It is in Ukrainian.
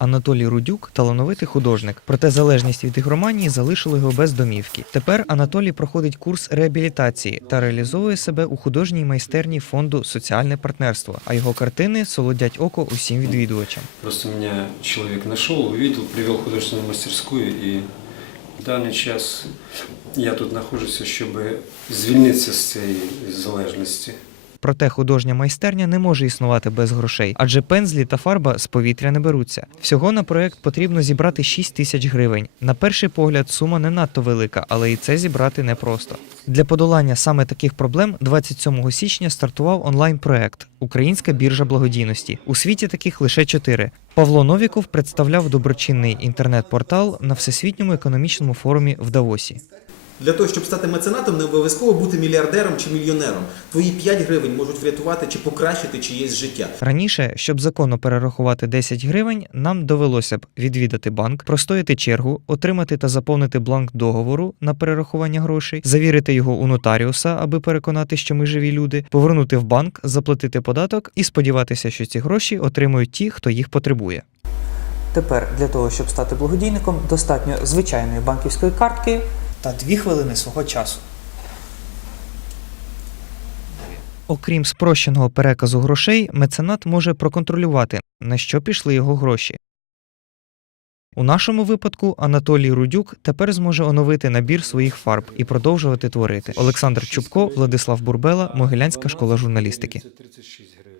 Анатолій Рудюк талановитий художник, проте залежність від ігроманії залишила його без домівки. Тепер Анатолій проходить курс реабілітації та реалізовує себе у художній майстерні фонду Соціальне партнерство, а його картини солодять око усім відвідувачам. Просто меня человек нашел, увидел, привел в художественную мастерскую, и в даний час я тут знаходжуся, щоб звільнитися з цієї залежності. Проте художня майстерня не може існувати без грошей, адже пензлі та фарба з повітря не беруться. Всього на проект потрібно зібрати 6 тисяч гривень. На перший погляд сума не надто велика, але і це зібрати непросто. Для подолання саме таких проблем 27 січня стартував онлайн-проект Українська біржа благодійності. У світі таких лише чотири. Павло Новіков представляв доброчинний інтернет-портал на всесвітньому економічному форумі в Давосі. Для того, щоб стати меценатом, не обов'язково бути мільярдером чи мільйонером. Твої 5 гривень можуть врятувати чи покращити чиєсь життя. Раніше, щоб законно перерахувати 10 гривень, нам довелося б відвідати банк, простояти чергу, отримати та заповнити бланк договору на перерахування грошей, завірити його у нотаріуса, аби переконати, що ми живі люди, повернути в банк, заплатити податок і сподіватися, що ці гроші отримують ті, хто їх потребує. Тепер для того, щоб стати благодійником, достатньо звичайної банківської картки Та дві хвилини свого часу. Окрім спрощеного переказу грошей, меценат може проконтролювати, на що пішли його гроші. У нашому випадку Анатолій Рудюк тепер зможе оновити набір своїх фарб і продовжувати творити. Олександр Чубко, Владислав Бурбела, Могилянська школа журналістики. Це 36 гривень.